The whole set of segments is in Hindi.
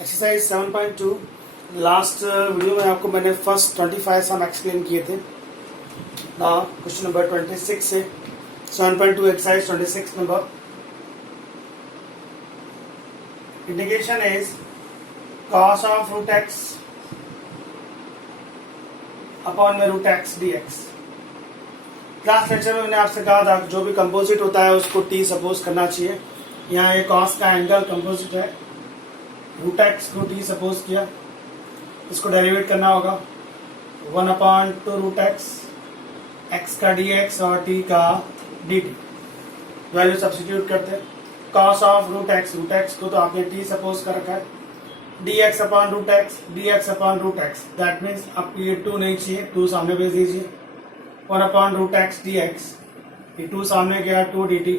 एक्सरसाइज 7.2 लास्ट वीडियो में आपको मैंने फर्स्ट 25 सम एक्सप्लेन किए थे। क्वेश्चन नंबर 26 से 7.2 exercise 26 number integration is cos of root x upon में root x d x. Class lecture में मैंने आपसे कहा था जो भी कंपोजिट होता है उसको टी सपोज करना चाहिए। यहाँ ये cos का एंगल कंपोजिट है, रूट एक्स को टी सपोज किया, इसको डेरिवेट करना होगा 1/2 रूट एक्स, एक्स का डी एक्स और टी का डी टी। वैल्यू सब्सटीट्यूट करते हैं। कॉस ऑफ रूट एक्स को तो आपने टी सपोज कर रखा है, d x upon root x, that means आपको ये 2 नहीं चाहिए, 2 सामने भेज दीजिए। 1/रूट एक्स डी एक्स, ये 2 सामने गया, 2 d t,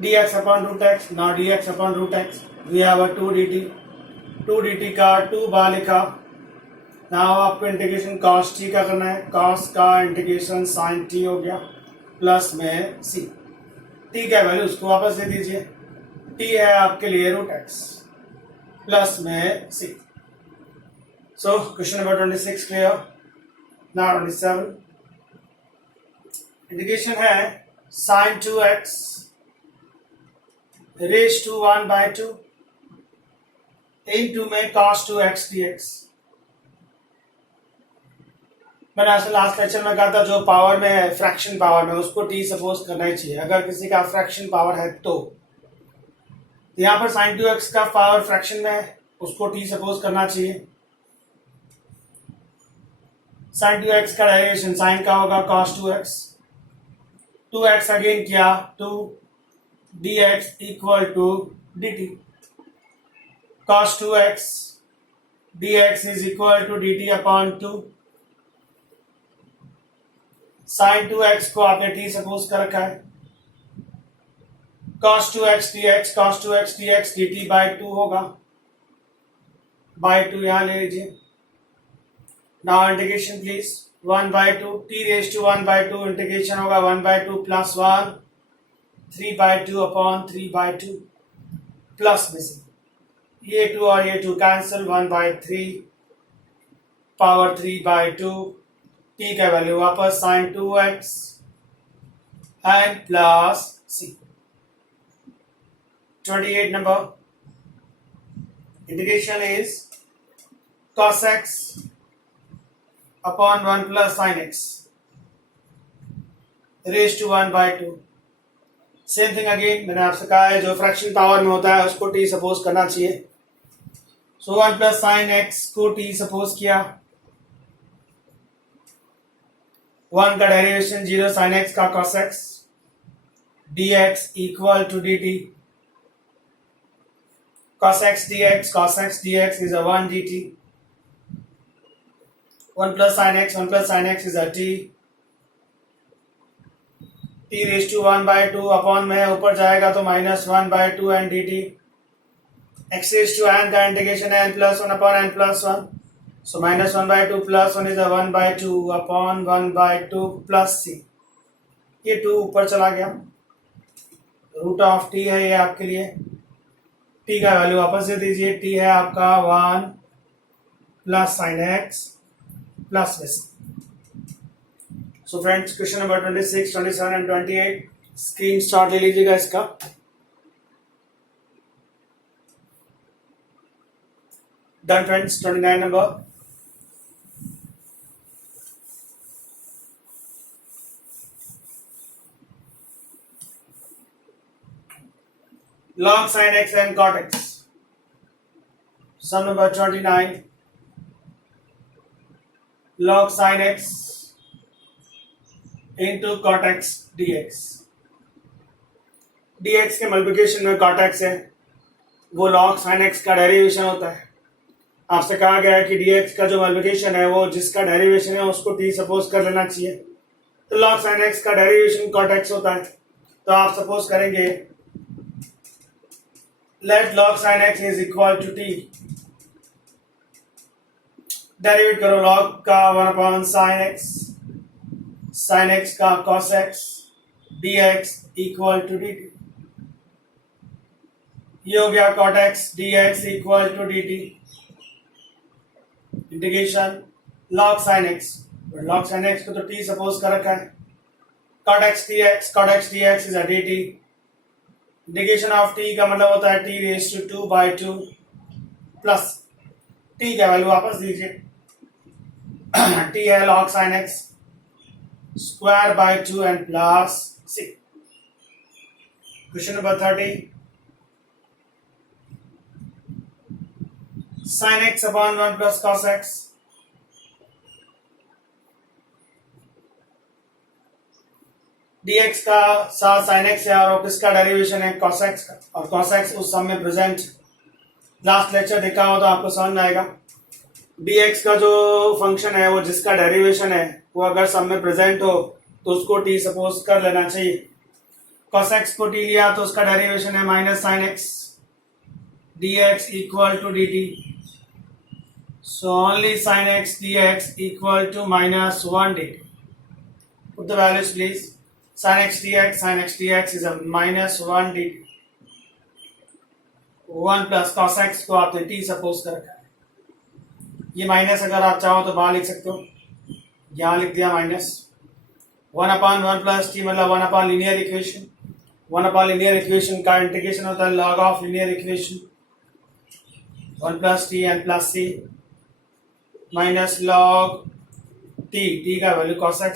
d x upon root x, now d x upon root x, we have a 2 d t, 2 d t का 2 बार लिखा। नाउ आपको इंटीग्रेशन कॉस टी का करना है, कॉस का इंटीग्रेशन साइन टी हो गया प्लस में सी। टी का वैल्यू उसको वापस दे दीजिए, टी है आपके लिए रूट एक्स प्लस में c. So question number 26 clear. Now 27 integration है sine 2x raise to 1/2 into में cos 2x dx। मैंने आपसे लास्ट लेक्चर में कहा था जो पावर में है, फ्रैक्शन पावर में, उसको t सपोज करना ही चाहिए अगर किसी का फ्रैक्शन पावर है तो। यहाँ पर sin 2x का पावर फ्रैक्शन में है, उसको t सपोज करना चाहिए। sin 2x का डेरिवेशन sin का होगा cos 2x, 2x अगेन किया 2 dx equal to dt, cos 2x dx is equal to dt upon 2। sin 2x को आपने t सपोज कर रखा है, cos 2x dx dt by 2 होगा, by 2 यहां ले लीजिए। Now integration please 1/2 t raise to 1/2 integration होगा 1/2 प्लस 1 3/2 अपॉन 3/2 प्लस में से ये 2 और ये 2 कैंसिल, 1/3 पावर 3/2, t का वैल्यू वापस sin 2x and plus c। 28 number integration is cos x upon 1 plus sin x raise to 1/2। Same thing again मैंने आपसे कहा है जो फ्रैक्शन पावर में होता है उसको t सपोज करना चाहिए। सो 1 प्लस साइन एक्स को t सपोज किया, 1 का डेरिवेशन 0 साइन एक्स का cos x dx equal to dt, cos x dx is a 1 dt, 1 plus sin x is a t raise to 1/2 upon में ऊपर जाएगा तो -1/2 and dt, x raise to n का इंटीग्रेशन है n plus 1 upon n plus 1, so -1/2 plus 1 is 1/2 upon 1/2 plus c। ये 2 ऊपर चला गया, रूट ऑफ t है ये आपके लिए, t का वैल्यू वापस दे दीजिए, t है आपका 1 प्लस साइन x प्लस में c। So friends question number 26, 27 and 28 screenshot ले लीजिएगा इसका। Done friends. 29 number log sin x and cot x। Sum number 29 log sin x into cot x dx। dx के मल्टीप्लिकेशन में cot x है, वो log sin x का डेरिवेशन होता है। आपसे कहा गया है कि dx का जो मल्टीप्लिकेशन है वो जिसका डेरिवेशन है उसको t सपोज कर लेना चाहिए। तो log sin x का डेरिवेशन cot x होता है, तो आप सपोज करेंगे let log sin x is equal to t, derivative करो log का 1 sin x का cos x dx equal to dt। ये हो गया cot x dx equal to dt integration log sin x, log sin x को तो t सपोज कर रखा है, cot x dx is a dt, integration of t का मतलब होता है t raise to 2/2 plus t का वैल्यू वापस दीजिए t है log sin x square by 2 and plus 6। Question number 30, sin x upon 1 plus cos x, dx का साथ sin x है और किसका डेरिवेशन है cos x का, और cos x उस सम में प्रेजेंट, लास्ट लेक्चर देखा हो तो आपको समझ में आएगा। dx का जो फंक्शन है वो जिसका डेरिवेशन है वो अगर सम में प्रेजेंट हो तो उसको t सपोज कर लेना चाहिए। cos x को t लिया तो उसका डेरिवेशन है minus sin x dx equal to dt, so only sin x dx equal to minus 1 dt. Put the values please. Sin x dx is a minus 1 dt. 1 plus cos x को आपने t सपोज कर रखा है, ये माइनस अगर आप चाहो तो बाहर लिख सकते हो, यहाँ लिख दिया माइनस 1/1 plus t मतलब 1/, लीनियर इक्वेशन, 1/, लीनियर इक्वेशन का इंटीग्रेशन होता है log ऑफ linear equation 1 plus t and plus c minus log t का वैल्यू cos x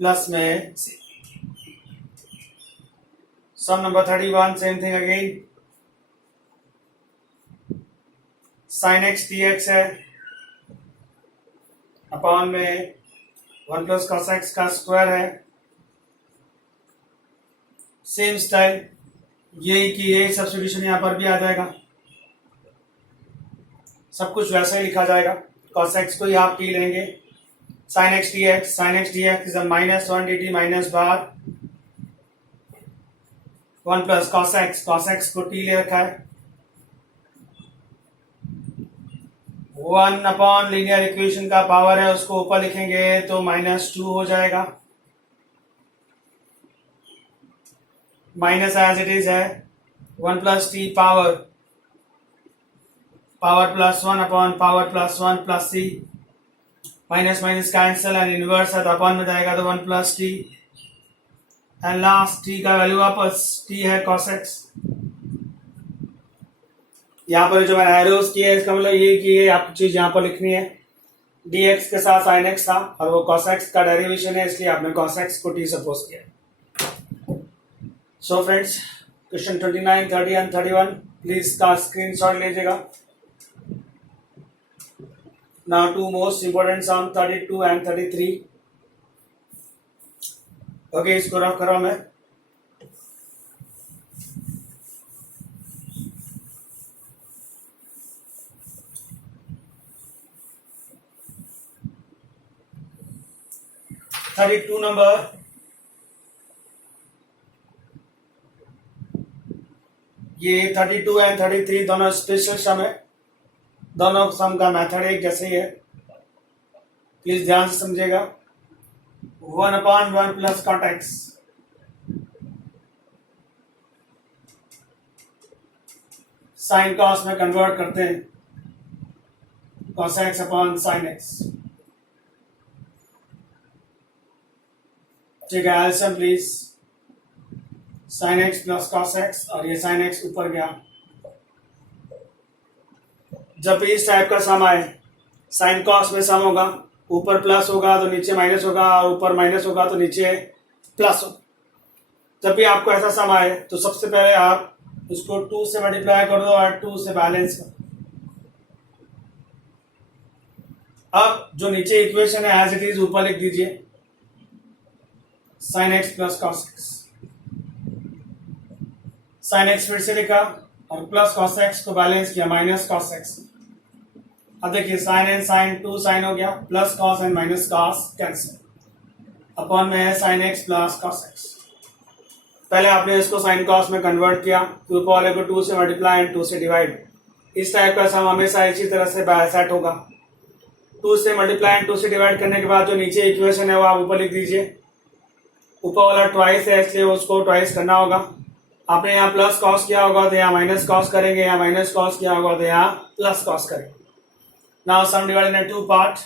प्लस में c। Sum number 31, same thing again, sin x dx है अपॉन में 1 plus cos x का स्क्वायर है, सेम स्टाइल, यही की यही सब्स्टिट्यूशन यहाँ पर भी आ जाएगा, सब कुछ वैसा ही लिखा जाएगा। cos x को ही आप t लेंगे, sin x dx is a minus 1 dt minus bar 1 plus cos x को t ले रखा है, 1 अपॉन लीनियर इक्वेशन का पावर है उसको ऊपर लिखेंगे तो माइनस 2 हो जाएगा, माइनस एज इट इज है 1 plus t power plus 1 upon power plus 1 plus c, minus minus cancel and inverse है तो अपॉन में जाएगा तो 1 plus t and last t का वैल्यू वापस t है cos x। यहाँ पर जो मैंने एरोस किया है इसका मतलब ये कि आपको चीज यहाँ पर लिखनी है, dx के साथ sin x था और वो cos x का डेरिवेशन है इसलिए आपने cos x को t सपोज किया। सो फ्रेंड्स, क्वेश्चन 29, 30 एंड 31 प्लीज का स्क्रीनशॉट लीजिएगा। Now two most important sum 32 and 33. Okay, इसको रफ कर रहा हूं मैं। (32) नंबर, ये 32 एंड 33 दोनों स्पेशल सम है, दोनों सम का मेथड एक जैसे ही है, प्लीज ध्यान से समझिएगा। 1/1 plus cot x sine cos में कन्वर्ट करते हैं, cos x upon sin x, ठीक है, LCM please, sin x plus cos x और ये sin x ऊपर गया। जब भी इस टाइप का सम आए, साइन कॉस में सम होगा, ऊपर प्लस होगा तो नीचे माइनस होगा और ऊपर माइनस होगा तो नीचे प्लस होगा। जब भी आपको ऐसा सम आए तो सबसे पहले आप उसको 2 से मल्टीप्लाई कर दो और 2 से बैलेंस कर दो। अब जो नीचे इक्वेशन है एज इट इज ऊपर लिख दीजिए, sin x plus cos x, sin x फिर से लिखा और प्लस cos x को बैलेंस किया माइनस cos x। अब देखिए साइन एंड साइन 2 साइन हो गया, plus cos and minus cos cancel, upon में है sine x plus cos x. पहले आपने इसको साइन कॉस में कन्वर्ट किया, फिर ऊपर वाले को 2 से मल्टीप्लाई एंड 2 से डिवाइड। इस टाइप का सम हमेशा इसी तरह से सेट होगा। 2 से मल्टीप्लाई एंड 2 से डिवाइड करने के बाद जो नीचे इक्वेशन है वो आप ऊपर लिख दीजिए। ऊपर वाला ट्वाइस है इसलिए उसको ट्वाइस करना होगा। आपने यहाँ प्लस कॉस किया होगा तो यहाँ माइनस कॉस करेंगे, यहाँ माइनस कॉस किया होगा तो यहाँ प्लस कॉस करेंगे. Now sum divided in two part.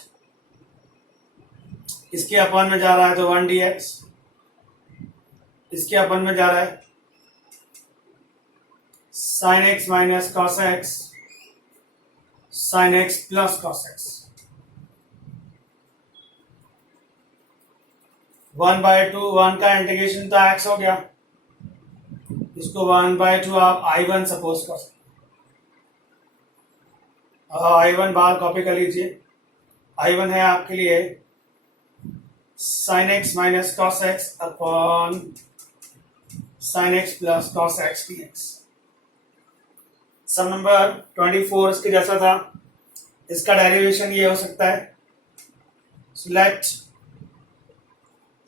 इसके अपन में जा रहा है तो 1 dx, इसके अपन में जा रहा है sin x minus cos x, sin x plus cos x. 1/2 1 का इंटीग्रेशन तो x हो गया, इसको 1/2 आप I1 सपोज कर सकते. I1 बाहर कॉपी कर लीजिए. I1 है आपके लिए sin x minus cos x upon sin x plus cos x dx. सम नंबर 24 इसके जैसा था. इसका डेरिवेशन ये हो सकता है. Let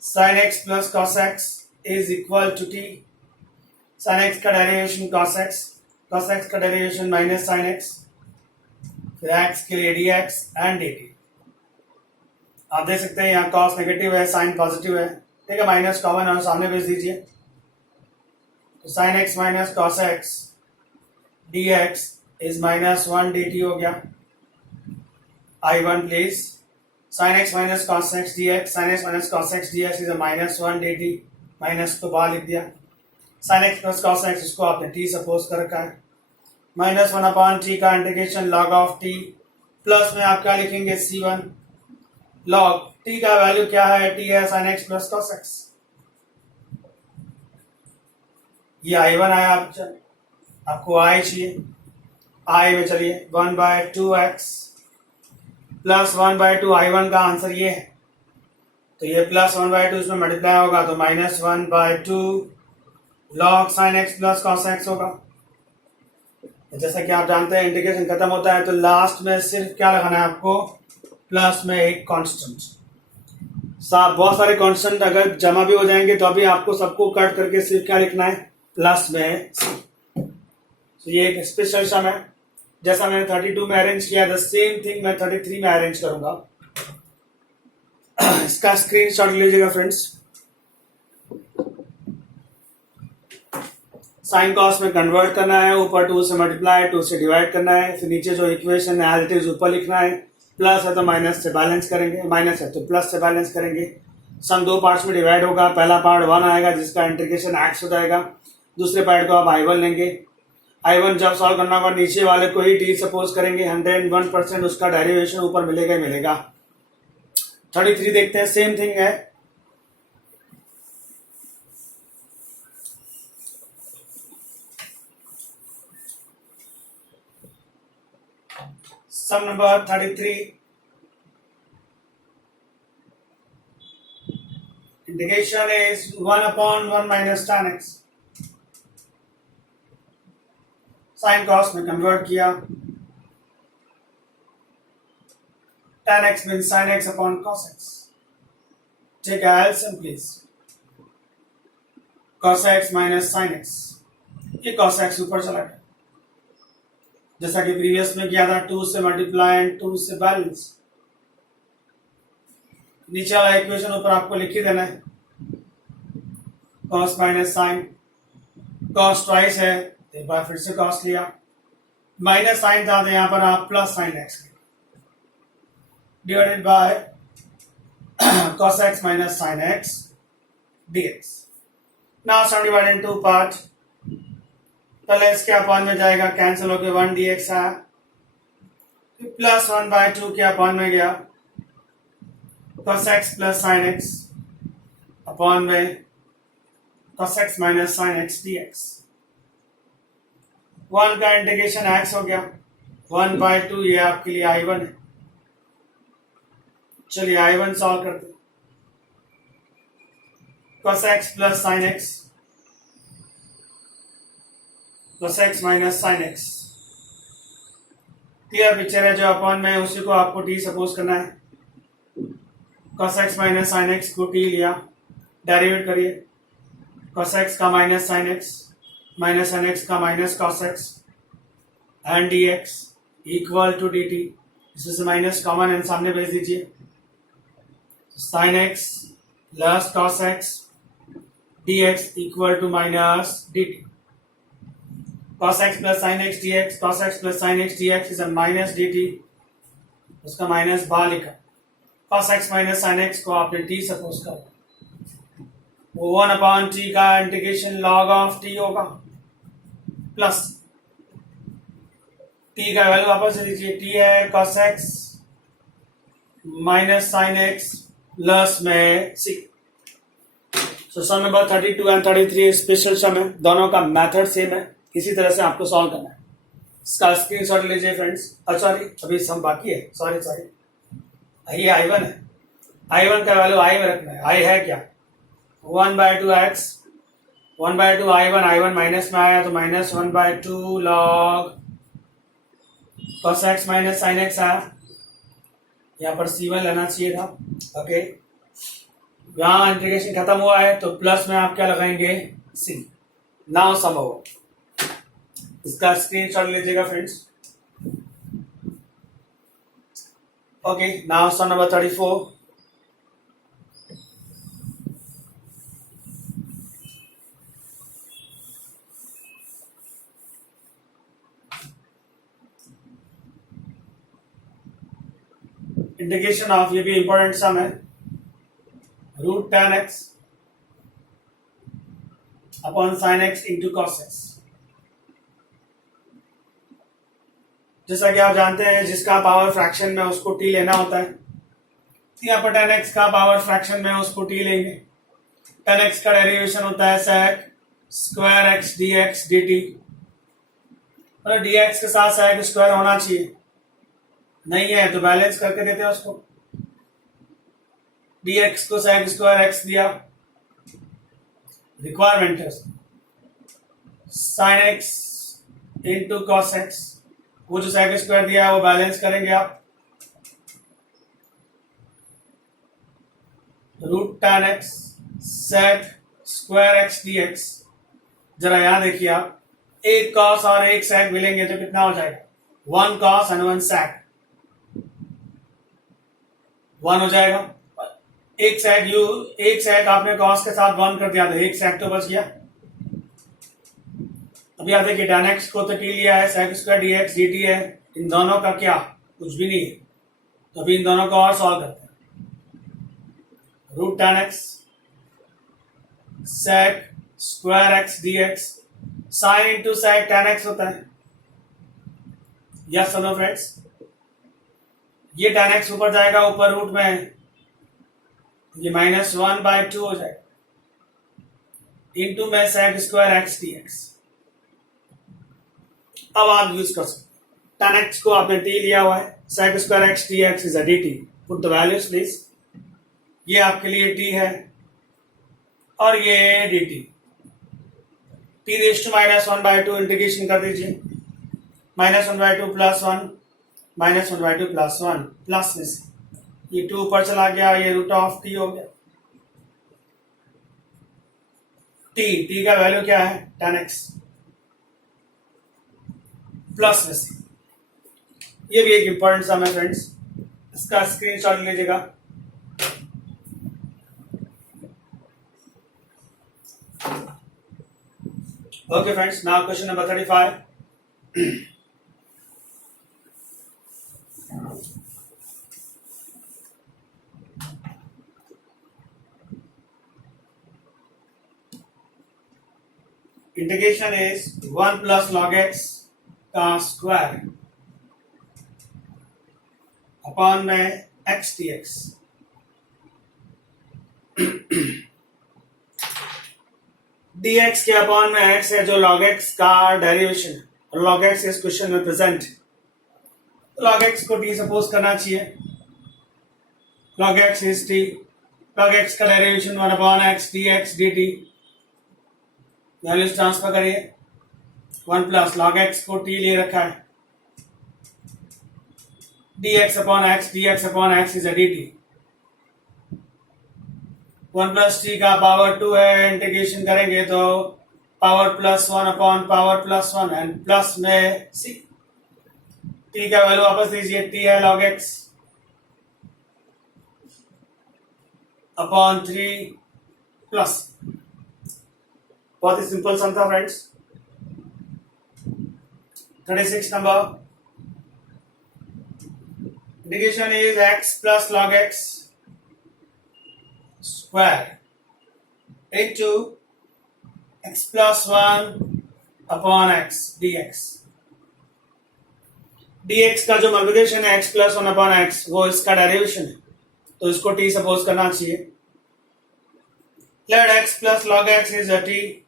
sin x plus cos x is equal to t. sin x का डेरिवेशन cos x का डेरिवेशन माइनस sin x, फिर x के लिए dx एंड dt. आप देख सकते हैं यहाँ cos नेगेटिव है, sin पॉजिटिव है. ठीक है, माइनस कॉमन और सामने भेज दीजिए. तो sin x minus cos x dx is minus 1 dt हो गया. I1 please sin x minus cos x dx, sin x minus cos x dx is minus 1 dt. Minus को बाहर लिख दिया. sin x plus cos x इसको आपने t सपोज कर रखा है. माइनस 1 अपॉन t का integration log of t. Plus में आप क्या लिखेंगे c1 log t का वैल्यू क्या है, t है sin x plus cos x. ये I1 आया. आपको I चाहिए. I में चलिए 1/2x प्लस 1/2 I1 का आंसर ये है. तो ये प्लस 1/2 इसमें मल्टीप्लाई होगा तो minus 1/2 log sin x plus cos x होगा. जैसा कि आप जानते हैं इंटीग्रेशन खत्म होता है तो लास्ट में सिर्फ क्या लगाना है आपको, प्लस में एक कांस्टेंट. बहुत सारे कांस्टेंट अगर जमा भी हो जाएंगे तो अभी आपको सबको कट करके सिर्फ क्या लिखना है, प्लस में. तो ये एक स्पेशल सम है. जैसा मैंने 32 में अरेंज किया द सेम थिंग मैं 33 में अरेंज करूंगा. इसका स्क्रीनशॉट लीजिएगा फ्रेंड्स. साइन कॉस में कन्वर्ट करना है, ऊपर 2 से मल्टीप्लाई 2 से डिवाइड करना है. फिर नीचे जो इक्वेशन है एज इट इज ऊपर लिखना है. प्लस है तो माइनस से बैलेंस करेंगे, माइनस है तो प्लस से बैलेंस करेंगे. सम 2 पार्ट्स में डिवाइड होगा. पहला पार्ट 1 आएगा जिसका इंटीग्रेशन x हो जाएगा. दूसरे पार्ट को आप I1 लेंगे. I1 जब सॉल्व करना होगा नीचे वाले को ही t सपोज करेंगे. 101% उसका डेरिवेशन ऊपर मिलेगा ही मिलेगा. 33 देखते हैं, सेम थिंग है. Sum number 33 integration is 1/1 minus tan x. Sine cos में कन्वर्ट किया. tan x mean sin x upon cos x. Take LCM please. cos x minus sin x. ये cos x ऊपर चला गया जैसा कि प्रीवियस में किया था. 2 से मल्टीप्लाई एंड 2 से बैलेंस. नीचे वाला इक्वेशन ऊपर आपको लिख ही देना है. cos minus sine. cos twice है, एक बार फिर से cos लिया. माइनस साइन था तो यहां पर आप plus sine x divided by cos x minus sine x dx. Now sum divided in 2 part. पहले इसके अपॉन में जाएगा, कैंसिल होकर 1 dx आया. प्लस 1/2 के अपॉन में गया cos x plus sine x upon में cos x minus sine x dx. 1 का इंटीग्रेशन x हो गया. 1/2 ये आपके लिए I1 है. चलिए I1 सॉल्व करते. cos x plus sine x plus x minus sine x. Clear picture है. जो अपॉन में उसी को आपको t सपोज करना है. cos x minus sine x को t लिया, डेरिवेट करिए. cos x का minus sine x minus sine x का minus cos x and dx equal to dt. इससे माइनस कॉमन एंड सामने भेज दीजिए. Sine x plus cos x dx equal to minus dt. cos x plus sin x dx, cos x plus sin x dx is a minus dt, उसका माइनस बाहर लिखा, cos x minus sin x को आपने t सपोज करा, वो 1/t का इंटीग्रेशन log ऑफ t होगा प्लस t का वैल्यू वापस से दीजिए, t है cos x minus sin x plus में c। So sum number 32 and 33 special sum है, दोनों का मेथड सेम है, इसी तरह से आपको सॉल्व करना है। इसका स्क्रीनशॉट लीजिए फ्रेंड्स। सॉरी अभी सम बाकी है, सॉरी ये I1 है, I1 का वैल्यू I में रखना है। I है क्या 1/2x 1/2 I1 माइनस में आया तो minus 1/2 log cos x minus sin x आया, यहाँ पर C1 लेना चाहिए था। ओके, यहाँ इंटीग्रेशन खत्म हुआ है तो प्लस में आप क्या लगाएंगे C। नाउ सम हो, इसका स्क्रीनशॉट लीजिएगा friends. Okay, now sum number 34। Integration of, ये भी इंपॉर्टेंट सम है, root tan x upon sin x into cos x। जैसा कि आप जानते हैं जिसका पावर फ्रैक्शन में उसको t लेना होता है, यहाँ पर tan x का पावर फ्रैक्शन में उसको t लेंगे। tan x का डेरिवेशन होता है sec square x dx dt, और dx के साथ sec स्क्वायर होना चाहिए, नहीं है तो बैलेंस करके देते हैं उसको। dx को sec स्क्वायर x दिया, रिक्वायरमेंट है sin x into cos x, वो जो sec स्क्वायर दिया है वो बैलेंस करेंगे आप। Root tan x sec square x dx, जरा यहां देखिए आप, एक cos और एक sec मिलेंगे तो कितना हो जाएगा, 1 cos एंड 1 sec, 1 हो जाएगा। एक sec आपने cos के साथ 1 कर दिया तो एक sec तो बच गया। अभी आप देखिए tan x को तो t लिया है, sec स्क्वायर dx dt है, इन दोनों का क्या, कुछ भी नहीं है, तो अभी इन दोनों को और सॉल्व करते हैं। Root tan x sec square x dx, sin into sec tan x होता है, यस सुनो फ्रेंड्स, ये tan x ऊपर जाएगा, ऊपर रूट में है, ये माइनस 1/2 हो जाएगा, इंटू में sec स्क्वायर x dx। अब आप यूज कर सकते, tan x को आपने t लिया हुआ है, sec square x dx is a dt, put the values please. ये आपके लिए t है और ये dt, t raise to minus 1/2 integration कर दीजिए, minus 1/2 plus 1 minus 1/2 plus 1 plus में से ये 2 ऊपर चला गया, ये रूट ऑफ t हो गया। t का वैल्यू क्या है tan x प्लस में से, ये भी एक इंपॉर्टेंट सम है फ्रेंड्स, इसका स्क्रीनशॉट लीजिएगा। Okay friends, now question number 35। Integration is 1 plus log x का स्क्वायर अपॉन में x dx। dx के अपॉन में x है जो log x का डेरिवेशन है, और log x इस क्वेश्चन में प्रेजेंट है, log x को t सपोज करना चाहिए, log x is t, log x का derivation 1 upon x dx dt, values transfer करिए, 1 प्लस log x को t ले रखा है, dx upon x is a dt, 1 plus t का पावर 2 है, इंटीग्रेशन करेंगे तो power plus 1 upon power plus 1 and plus में c, t का वैल्यू वापस दीजिए, t है log x अपॉन 3 प्लस, बहुत ही सिंपल सम था friends. 36 number. Integration is x plus log x square into x plus 1 upon x dx. dx का जो मल्टीप्लिकेशन है x plus 1 upon x वो इसका डेरिवेशन है, तो इसको t सपोज करना चाहिए. Let x plus log x is a t.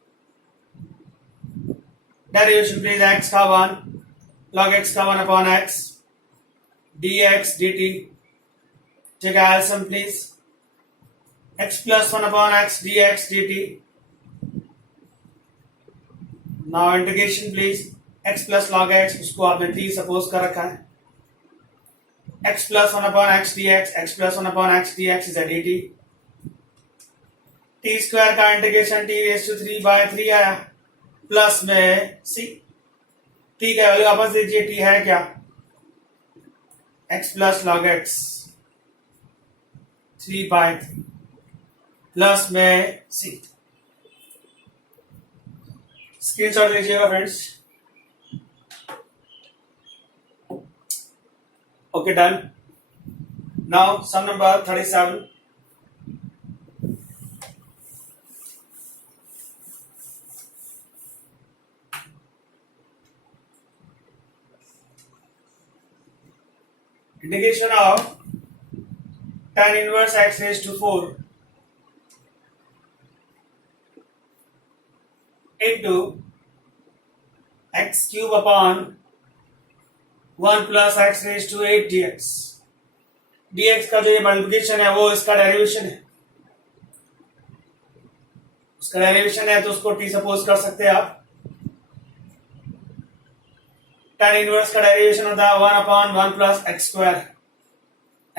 Derivation please, x का 1 log x का 1 upon x dx dt. Take a LCM please. x plus 1 upon x dx dt. Now integration please. x plus log x उसको आपने t सपोज कर रखा है. x plus 1 upon x dx, x plus 1 upon x dx is a dt. t square का इंटीग्रेशन t raised to 3/3 आया प्लस में c. t का वैल्यू वापस दीजिए, t है क्या x plus log x 3/3 plus में c. स्क्रीनशॉट लीजिएगा friends. Okay, done. Now sum number 37. Integration of tan inverse x raised to 4 into x cube upon 1 plus x raised to 8 dx. dx का जो ये मल्टीप्लिकेशन है वो इसका डेरिवेशन है. उसका डेरिवेशन है तो उसको t सपोज कर सकते हैं आप. tan इनवर्स का डेरिवेशन होता है 1 upon 1 plus x square.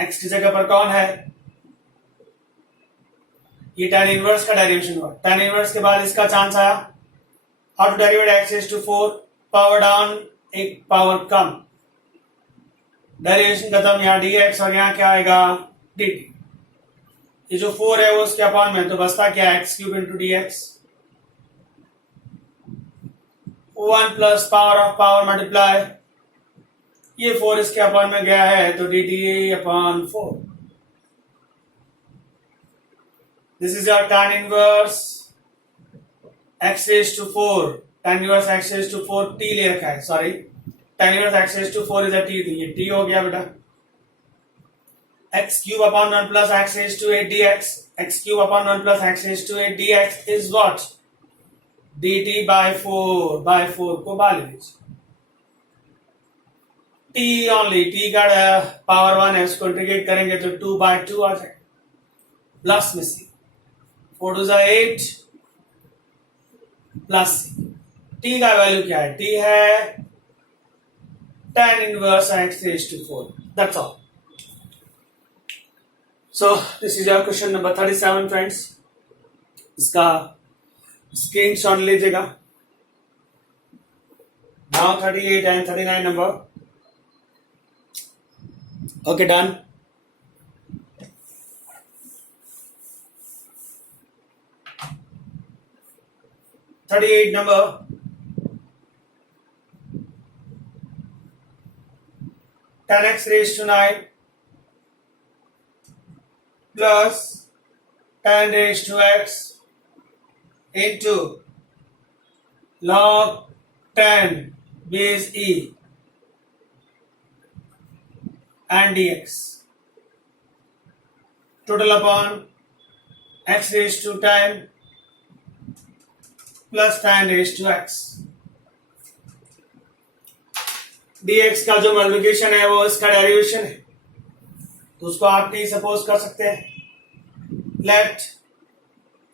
x की जगह पर कौन है, ये tan इनवर्स का डेरिवेशन हुआ. tan इनवर्स के बाद इसका चांस आया how to derivate x raised to 4. Power down, एक पावर कम. डेरिवेशन खत्म. यहाँ dx और यहाँ क्या आएगा dt. ये जो 4 है वो उसके अपॉन में, तो बचता क्या x cube into dx. 1 plus power of power multiply, ये 4 इसके अपॉन में गया है तो dt upon 4. This is your tan inverse x raised to 4. tan inverse x raised to 4 t ले रखा है, sorry tan inverse x raised to 4 is a t. ये t हो गया बेटा. x cube upon 1 plus x raised to 8 dx. x cube upon 1 plus x raised to 8 dx is what? dt by 4. by 4 को बाहर लीजिए. t only, t का पावर 1 है, उसको इंटीग्रेट करेंगे तो 2/2 आ जाएगा प्लस में c. 4 2 8 plus c. t का वैल्यू क्या है, t है tan inverse x raised to 4. That's all. So this is your question number 37 friends. इसका स्क्रीनशॉट लीजिएगा. Now 38 and 39 number. Okay, done. $38 number. Tan x raised to 9 plus tan raised to x into log tan base e and dx. Total upon x raised to tan plus tan raised to x. dx का जो मल्टीप्लिकेशन है वो इसका डेरिवेशन है, तो उसको आप t सपोज कर सकते हैं. Let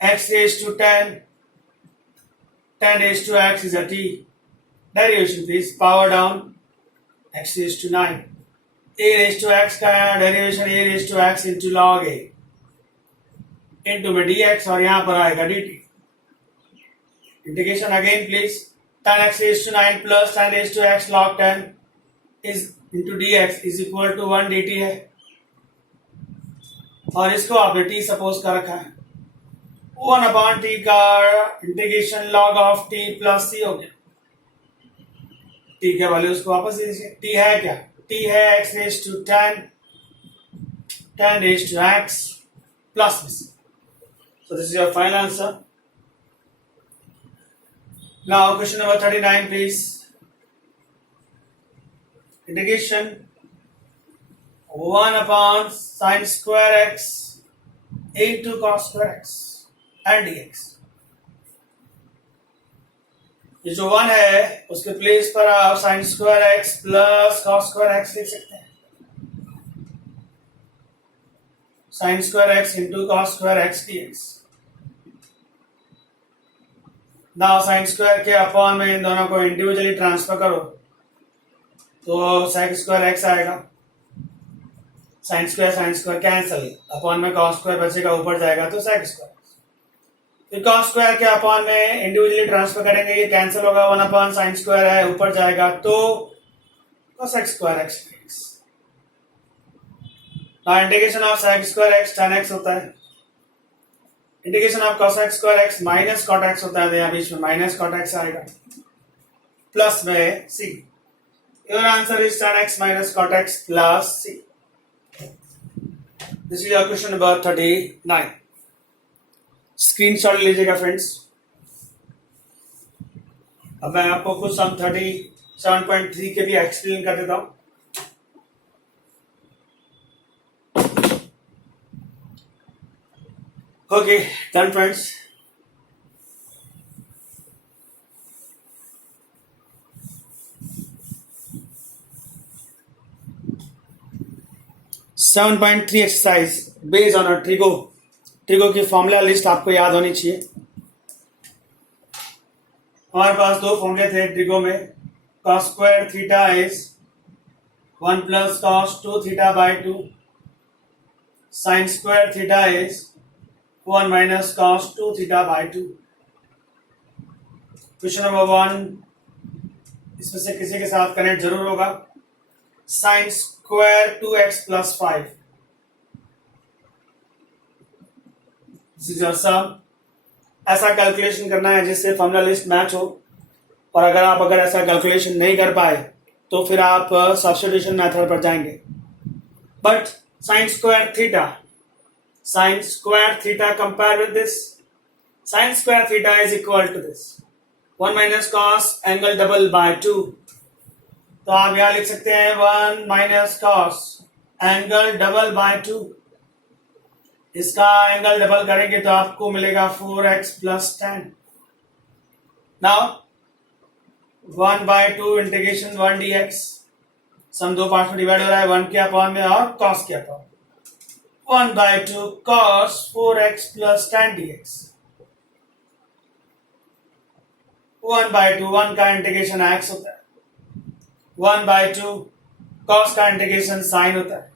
x raised to tan raised to x is a t. Derivation please. Power down x raised to 9. a raised to x का derivation a raised to x into log a into में dx और यहाँ पर आएगा dt. Integration again please. tan x raised to 9 plus tan raised to x log 10 is into dx is equal to 1 dt है, और इसको आपने t सपोज कर रखा है. 1 अपॉन t का integration log of t plus c हो गया. टी के वैल्यूज को वापस दे दीजिए। टी है क्या? टी है x raise to 10, 10 raise to x plus b। So this is your final answer. Now question number 39 please. Integration 1 upon sin square x into cos square x and dx। ये जो 1 है उसके प्लेस पर आप sin square x plus cos square x लिख सकते हैं। sin square x into cos square x dx। Now sin square के अपॉन में इन दोनों को इंडिविजुअली ट्रांसफर करो तो sec square x आएगा। sin square कैंसिल, अपॉन में cos square बचेगा, ऊपर जाएगा तो sec square। फिर cos square के अपॉन में इंडिविजुअली ट्रांसफर करेंगे, ये कैंसिल होगा, 1 अपॉन sin square है, ऊपर जाएगा तो cosec square x dx। Now integration of sec square x tan x होता है, integration of cosec square x minus cot x होता है, तो यहाँ बीच में माइनस cot x आएगा प्लस में c। Your answer is tan x minus cot x plus c। This is your question number 39। Screenshot लीजिएगा फ्रेंड्स। अब मैं आपको कुछ सम 37.3 के भी एक्सप्लेन कर देता हूं। Okay done friends. Seven point three exercise based on a trigo. Trigo की फॉर्मूला लिस्ट आपको याद होनी चाहिए। हमारे पास दो फॉर्मूले थे ट्रिगो में। cos square theta is 1 plus cos 2 theta by 2, sin square theta is 1 minus cos 2 theta by 2। Question number 1 इसमें से किसी के साथ कनेक्ट जरूर होगा। sin स्क्वायर 2x प्लस 5, ऐसा कैलकुलेशन करना है जिससे फॉर्मूला लिस्ट मैच हो। और अगर ऐसा कैलकुलेशन नहीं कर पाए तो फिर आप सब्स्टिट्यूशन मेथड पर जाएंगे। But sin square theta compare with this, sin square theta is equal to this 1 minus cos angle double by 2। तो आप यहां लिख सकते हैं 1 minus cos angle double by 2। इसका एंगल डबल करेंगे तो आपको मिलेगा 4x plus 10। Now 1 by 2 integration 1 dx। Sum दो पार्ट में डिवाइड हो रहा है, 1 के अपॉन में और cos के upon. 1 by 2 cos 4x plus 10 dx। 1 by 2 1 का इंटीग्रेशन x होता है, 1 बाय 2 cos का इंटीग्रेशन sin होता है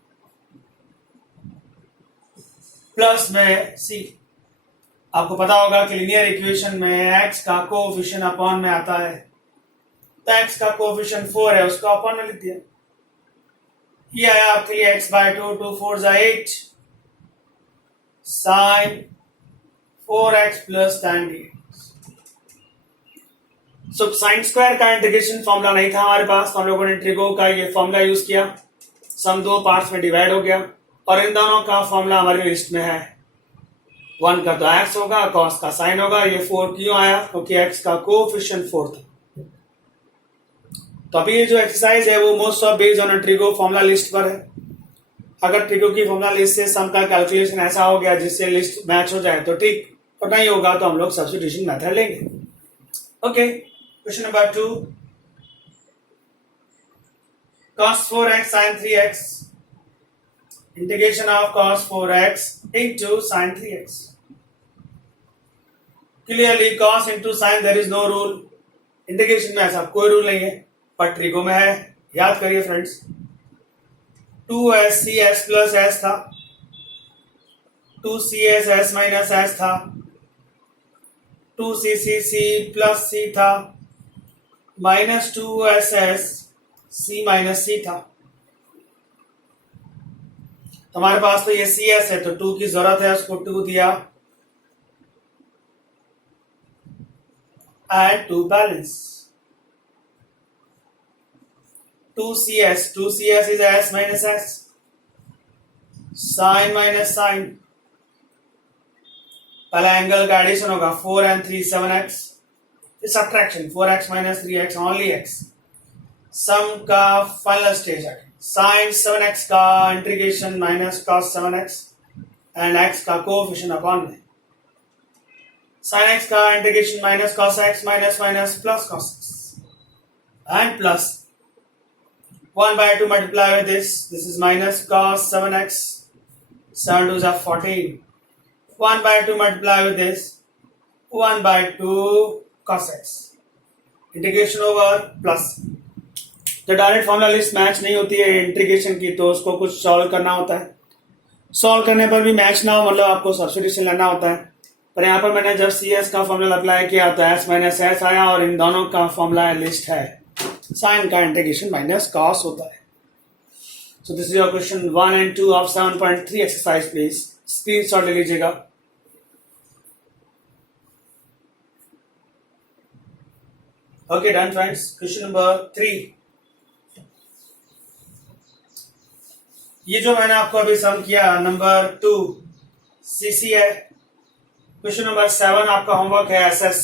प्लस में c। आपको पता होगा कि लीनियर इक्वेशन में x का कोएफिशिएंट अपॉन में आता है, तो x का कोएफिशिएंट 4 है, उसको अपॉन में लिख दिया। ये आया आपके लिए x by 2, 2 4 8 sin 4x plus 10 dx। So sine square का इंटीग्रेशन फॉर्मूला नहीं था हमारे पास, तो हम लोगों ने ट्रिगो का ये फॉर्मूला यूज किया। सम दो पार्ट्स में डिवाइड हो गया और इन दोनों का फॉर्मूला हमारी लिस्ट में है। 1 का तो x होगा, cos का sin होगा। ये 4 क्यों आया? क्योंकि x का कोएफिशिएंट 4 था। तो अभी ये जो एक्सरसाइज है वो most of based on trigo formula list पर है। अगर ट्रिगो की फॉर्मूला लिस्ट से सम का कैलकुलेशन ऐसा हो गया जिससे लिस्ट मैच हो जाए तो ठीक, और नहीं होगा तो हम लोग सब्स्टिट्यूशन मेथड लेंगे। Okay, question number 2, cos 4x sin 3x, integration of cos 4x into sin 3x। Clearly cos into sin there is no rule। Integration में ऐसा कोई रूल नहीं है, पर ट्रिगो में है। याद करिए फ्रेंड्स, 2cs प्लस s था, 2cs s माइनस s था, 2ccc प्लस c था, minus 2ss c minus c था। तो हमारे पास तो ये cs है तो 2 की जरूरत है, उसको 2 दिया। And 2 balance. 2cs is s minus s, sine minus sine, पहला एंगल का एडिशन होगा 4 and 3 7x, subtraction 4x minus 3x only x, sum का फाइनल स्टेज है साइन 7x का integration minus cos 7x and x का कोएफिशिएंट अपॉन में, साइन x का integration minus cos x minus minus plus cos x and plus 1 by 2 multiply with this is minus cos 7x, 7 2s are 14, 1 by 2 multiply with this 1 by 2 cos x, integration over plus. तो डायरेक्ट फॉर्मूला लिस्ट मैच नहीं होती है इंटीग्रेशन की, तो उसको कुछ सॉल्व करना होता है, सॉल्व करने पर भी मैच ना हो मतलब आपको सब्स्टिट्यूशन लेना होता है। पर यहाँ पर मैंने जब सी एस का फॉर्मूला अप्लाई किया तो एस माइनस एस आया और इन दोनों का फॉर्मूला लिस्ट है, साइन का इंटीग्रेशन माइनस कॉस होता है। So this is your question 1 and 2 of 7.3 exercise, please screenshot ले लीजिएगा। Okay done friends. Question number 3, ये जो मैंने आपको अभी सम किया नंबर 2 सीसी है। क्वेश्चन नंबर 7 आपका होमवर्क है एसएस,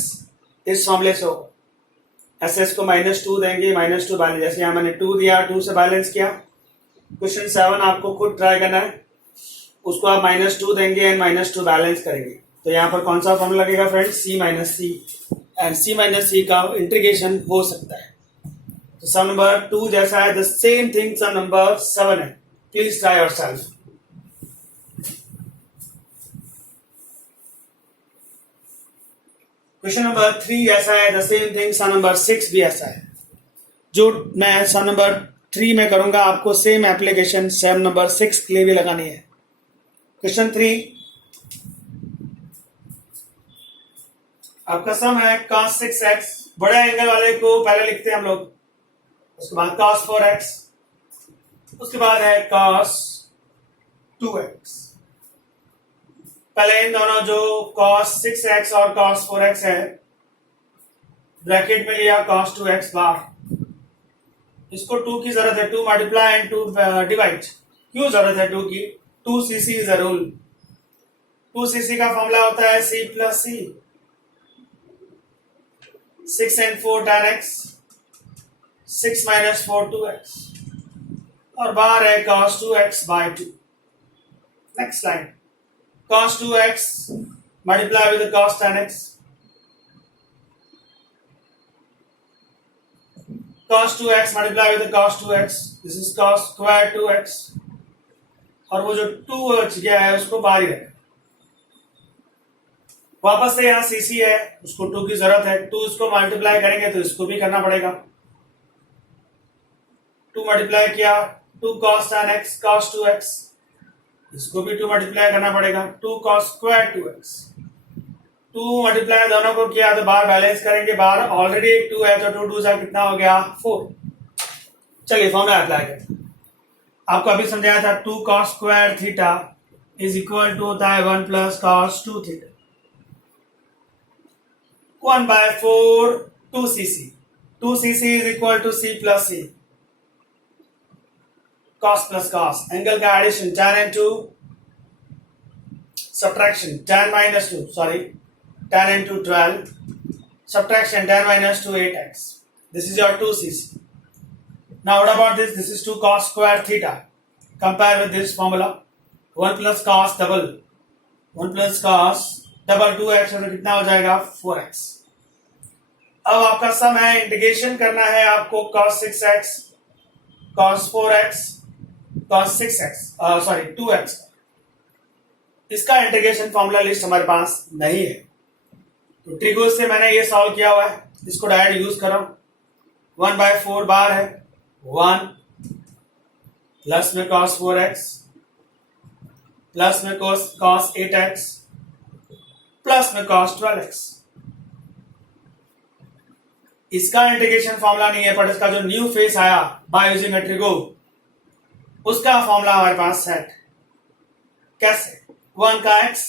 इस फॉर्मूले से हो एसएस को -2 देंगे, -2 बैलेंस, जैसे यहाँ मैंने 2 दिया 2 से बैलेंस किया। क्वेश्चन 7 आपको खुद ट्राई करना है, उसको आप -2 देंगे एंड -2 बैलेंस करेंगे। तो यहाँ पर कौन सा फॉर्मूला लगेगा friends, C minus c, and C minus c का इंटीग्रेशन हो सकता है। तो सम नंबर 2 जैसा है the same thing sum number 7 है, please try yourself. Question number 3 ऐसा है the same thing sum number 6 भी ऐसा है। जो मैं सम नंबर 3 में करूंगा आपको सेम एप्लीकेशन सम नंबर 6 के लिए भी लगानी है। क्वेश्चन 3 आपका सम है cos 6x, बड़े एंगल वाले को पहले लिखते हैं हम लोग, उसके बाद cos 4x, उसके बाद है cos 2x। पहले इन दोनों जो cos 6x और cos 4x है ब्रैकेट में लिया cos 2x बार, इसको 2 की जरूरत है, 2 मल्टीप्लाई एंड 2 डिवाइड। क्यों जरूरत है 2 की, 2cc is a rule. 2cc का फॉर्मूला होता है c plus c, 6 and 4 tan x, 6 minus 4 2x, और बाहर है cos 2x by 2। Next line cos 2x multiply with the cos tan x, cos 2x multiply with the cos 2x, this is cos square 2x, और वो जो 2 बच गया है उसको बाहर ही रखें। वापस से यहाँ सीसी है, उसको 2 की जरूरत है, 2 इसको मल्टीप्लाई करेंगे तो इसको भी करना पड़ेगा। 2 मल्टीप्लाई किया 2 cos tan x cos 2x, इसको भी 2 मल्टीप्लाई करना पड़ेगा, 2 cos square 2x। 2 मल्टीप्लाई दोनों को किया तो बाहर बैलेंस करेंगे, बाहर ऑलरेडी 2 है तो 2 2 से कितना हो गया 4। चलिए फॉर्मूला अप्लाई करते हैं। आपको अभी समझाया था 2 cos square theta is equal to होता है 1 plus cos 2 theta, 1 by 4 2cc, 2cc is equal to c plus c, cos plus cos, angle का addition tan and 2, subtraction tan minus 2, sorry tan and 2 12, subtraction tan minus 2 8x, this is your 2cc. Now what about this, this is 2 cos square theta, compare with this formula 1 plus cos double, 1 plus cos double 2x तो कितना हो जाएगा 4x। अब आपका सम है, इंटीग्रेशन करना है आपको cos 6x cos 4x cos 6x sorry 2x। इसका इंटीग्रेशन फॉर्मूला लिस्ट हमारे पास नहीं है, तो ट्रिगो से मैंने ये सॉल्व किया हुआ है, इसको डायरेक्ट यूज कर रहा हूं। 1 by 4 बार है 1, प्लस में cos 4x, प्लस में cos 8x, प्लस में cos 12x। इसका इंटीग्रेशन फॉर्मूला नहीं है, पर इसका जो न्यू फेस आया बाय यूजिंग अ ट्रिगो, उसका फॉर्मूला हमारे पास है। कैसे, 1 का x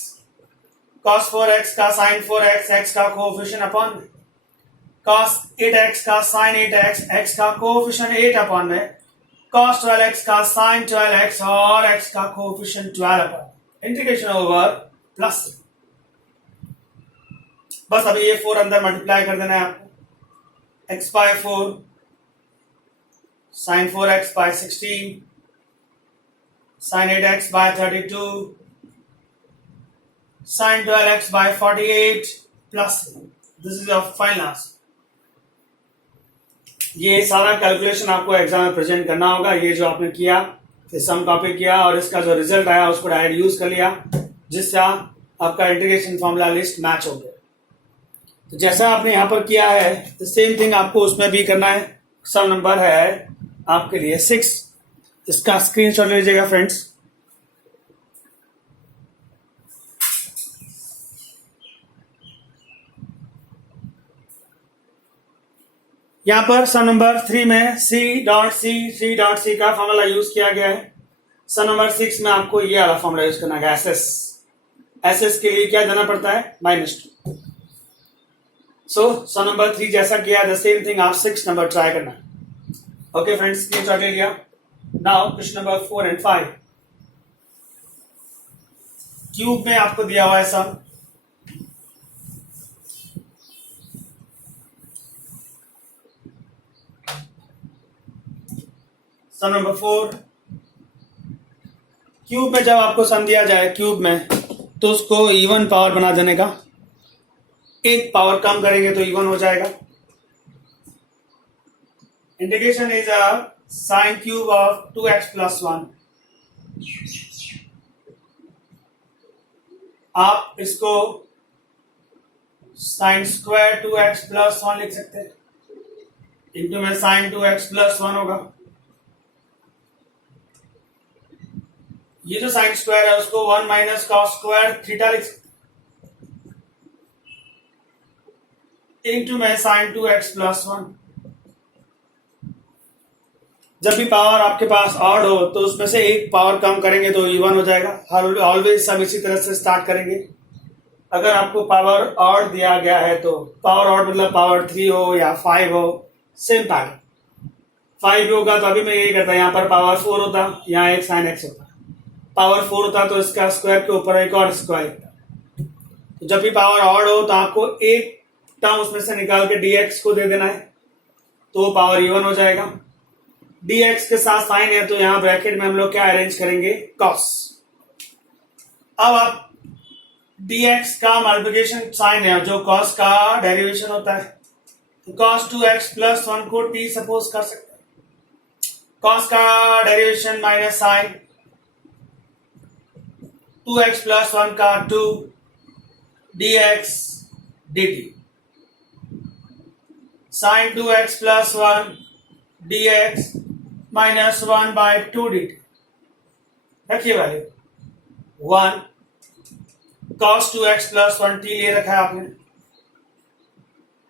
cos 4x का sin 4x, x का कोएफिशिएंट अपॉन cos 8x का sin 8x, x का कोफिशिएंट 8 अपॉन में cos 12x का sin 12x और x का coefficient 12 upon integration over plus. बस अभी ये 4 अंदर मल्टीप्लाई कर देना है आपको। x by 4 sin 4x by 16 sin 8x by 32 sin 12x by 48 plus this is your final answer. ये सारा कैलकुलेशन आपको एग्जाम में प्रेजेंट करना होगा। ये जो आपने किया फिर सम कॉपी किया और इसका जो रिजल्ट आया उसको डायरेक्ट यूज कर लिया, जिससे आपका इंटीग्रेशन फॉर्मूला लिस्ट मैच हो गया। तो जैसा आपने यहाँ पर किया है सेम थिंग आपको उसमें भी करना है। सम नंबर है आपके लिए 6, इसका स्क्रीनशॉट ले लीजिएगा फ्रेंड्स। यहां पर सम नंबर 3 में C.C का फॉर्मूला यूज किया गया है। सम नंबर 6 में आपको ये वाला फॉर्मूला यूज करना है एसएस के लिए क्या देना पड़ता है -2। सो सम नंबर 3 जैसा किया द सेम थिंग आप 6 नंबर ट्राई करना है। ओके फ्रेंड्स, स्क्रीनशॉट ले लिया। Now question number 4 and 5 cube में आपको दिया हुआ है सम। सम नंबर 4 क्यूब में जब आपको सम दिया जाए क्यूब में तो उसको इवन पावर बना देने का, एक पावर कम करेंगे तो इवन हो जाएगा। Integration is a sine cube of 2x plus 1। आप इसको साइन स्क्वायर 2x प्लस 1 लिख सकते हैं, इंटू में साइन 2x प्लस 1 होगा। ये जो साइन स्क्वायर है उसको 1 माइनस कॉस स्क्वायर थीटा लिख सकते हैं, इंटू में साइन 2x प्लस 1। जब भी पावर आपके पास ऑड हो तो उसमें से एक पावर कम करेंगे तो इवन हो जाएगा। ऑलवेज सब इसी तरह से स्टार्ट करेंगे। अगर आपको पावर ऑड दिया गया है तो पावर ऑड मतलब पावर 3 हो या 5 हो, सेम पैटर्न। 5 होगा तो अभी मैं यही करता, यहाँ पर पावर 4 होता, यहाँ एक साइन x होता। पावर 4 होता तो इसका स्क्वायर के ऊपर एक और स्क्वायर लिखता। तो जब भी पावर ऑड हो तो आपको एक टर्म उसमें से निकाल के dx को दे देना है तो पावर इवन हो जाएगा। dx के साथ साइन है तो यहां ब्रैकेट में हम लोग क्या अरेंज करेंगे, cos। अब आप dx का मल्टीप्लिकेशन साइन है जो cos का डेरिवेशन होता है, तो cos 2x प्लस 1 को t सपोज कर सकते हैं। cos का derivation minus sine 2x plus 1 का 2 dx dt, sine 2x plus 1 dx minus 1 by 2 dt। रखिए value 1, cos 2x plus 1 t ले रखा है आपने,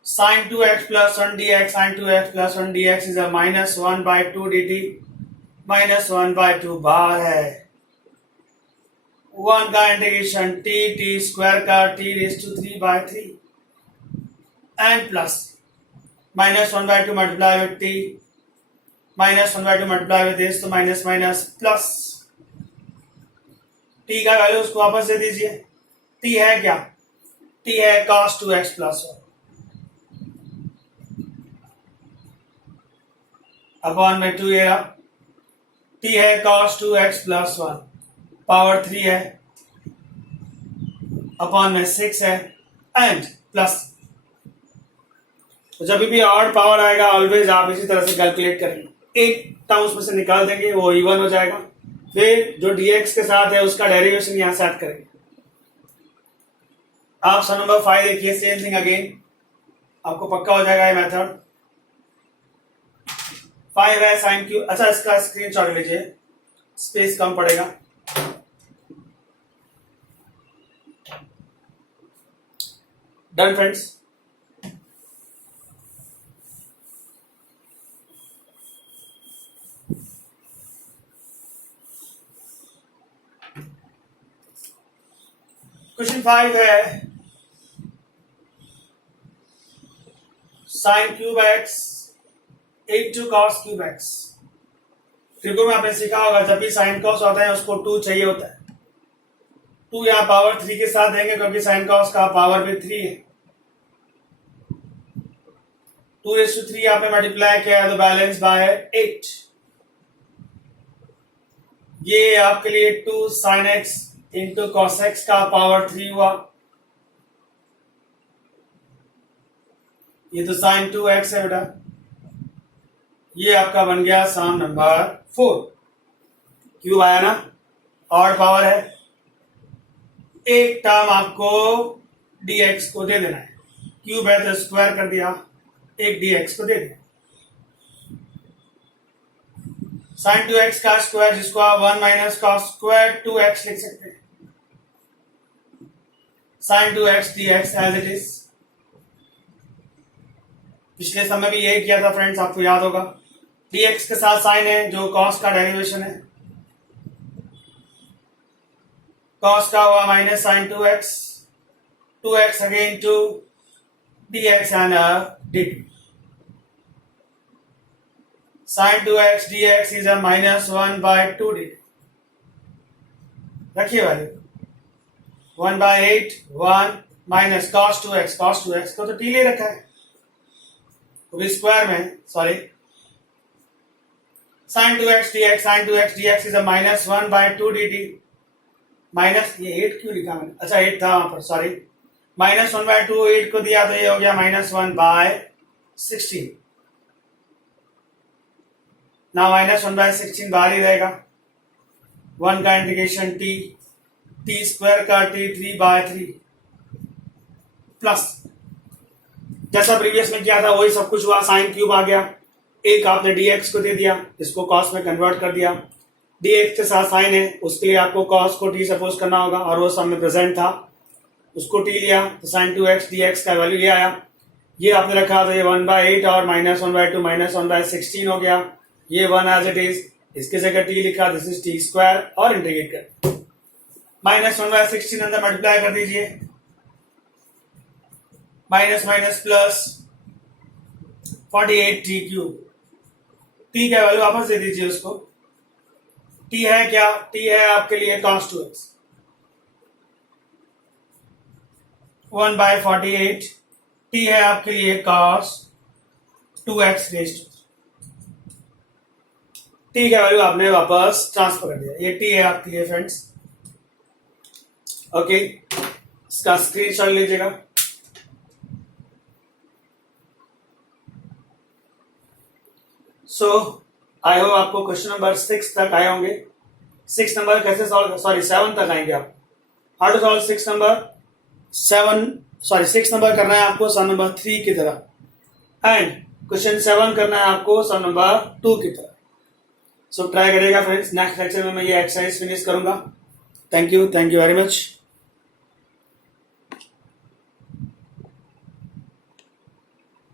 sine 2x plus 1 dx, sine 2x plus 1 dx is a minus 1 by 2 dt, minus 1 by 2 बार है। 1 का इंटीग्रेशन t स्क्वायर का t raise to 3 by 3 and plus minus 1 by 2 multiply with t, minus 1 by 2 multiply with this तो माइनस माइनस प्लस t का वैल्यू उसको वापस दे दीजिए। t है क्या, t है cos 2x प्लस 1 अपॉन में 2 ये t है cos 2x प्लस 1 पावर 3 है अपॉन में 6 है एंड प्लस। तो जब भी ऑड पावर आएगा ऑलवेज आप इसी तरह से कैलकुलेट करेंगे, एक टर्म उसमें से निकाल देंगे वो इवन हो जाएगा। फिर जो dx के साथ है उसका डेरिवेशन यहां से ऐड करेंगे। आप सम नंबर 5 देखिए, सेम थिंग अगेन, आपको पक्का हो जाएगा ये मेथड। 5 है साइन क्यू, अच्छा इसका स्क्रीनशॉट लीजिए, स्पेस कम पड़ेगा। Done friends. क्वेश्चन 5 है sine cube x into cos cube x. त्रिकोण में आपने सीखा होगा जब भी साइन कॉस होता है उसको 2 चाहिए होता है। 2 यहाँ पावर 3 के साथ देंगे क्योंकि साइन कॉस का पावर भी 3 है। 2/3 यहाँ पे मल्टीप्लाई किया तो बैलेंस बाय 8। ये आपके लिए 2 sine x into cos x का पावर 3 हुआ। ये तो साइन 2x है बेटा। ये आपका बन गया सम नंबर 4। क्यूब आया ना, ऑड पावर है। एक टर्म आपको dx को दे देना है, क्यूब है तो स्क्वायर कर दिया, एक dx को दे दिया। साइन 2x का स्क्वायर जिसको आप 1 माइनस कॉस स्क्वायर 2x लिख सकते हैं। Sine 2x dx as it is. पिछले समय भी यही किया था फ्रेंड्स, आपको याद होगा। dx के साथ साइन है जो cos का डेरिवेशन है। cos का हुआ minus sine 2x, 2x again to dx and dt। Sine 2x dx is a minus 1/2 dt। रखिए वैल्यू 1/8 1 माइनस cos 2x को तो t ले रखा है स्क्वायर में, sorry. Sine 2x dx is a minus 1/2 dt। Minus ये 8 क्यों लिखा मैंने, अच्छा 8 था वहां पर, सॉरी। माइनस 1/2 8 को दिया तो ये हो गया माइनस 1/16। ना माइनस 1/16 बाहर ही रहेगा। 1 का इंटीग्रेशन t स्क्वायर का t 3/3 प्लस जैसा प्रीवियस में किया था वही सब कुछ हुआ। साइन क्यूब आ गया, एक आपने dx को दे दिया, इसको cos में कन्वर्ट कर दिया। dx के साथ साइन है, उसके लिए आपको cos को t सपोज करना होगा और वो सब में प्रेजेंट था, उसको t लिया तो साइन 2x dx का वैल्यू ये आया। ये आपने रखा तो ये 1/8 और माइनस 1/2 माइनस 1/16 हो गया। ये 1 एज इट इज, इसके जगह t लिखा, दिस इज t स्क्वायर और इंटीग्रेट कर माइनस 1/16 अंदर मल्टीप्लाई कर दीजिए। Minus minus plus 48t cube. t का वैल्यू वापस दे दीजिए उसको। t है क्या, t है आपके लिए cos 2x 1/48। t है आपके लिए cos 2x raise to. t का वैल्यू आपने वापस ट्रांसफर कर दिया। ये t है आपके लिए फ्रेंड्स। ओके, इसका स्क्रीनशॉट लीजिएगा। सो आई होप आपको क्वेश्चन नंबर 6 तक आए होंगे। 6 नंबर कैसे सॉल्व, सॉरी 7 तक आएंगे आप। How to solve 6 number 7, sorry 6 number करना है आपको सम नंबर 3 की तरह, एंड क्वेश्चन 7 करना है आपको सम नंबर 2 की तरह। सो ट्राई करेगा फ्रेंड्स। नेक्स्ट लेक्चर में मैं ये एक्सरसाइज फिनिश करूंगा। Thank you very much.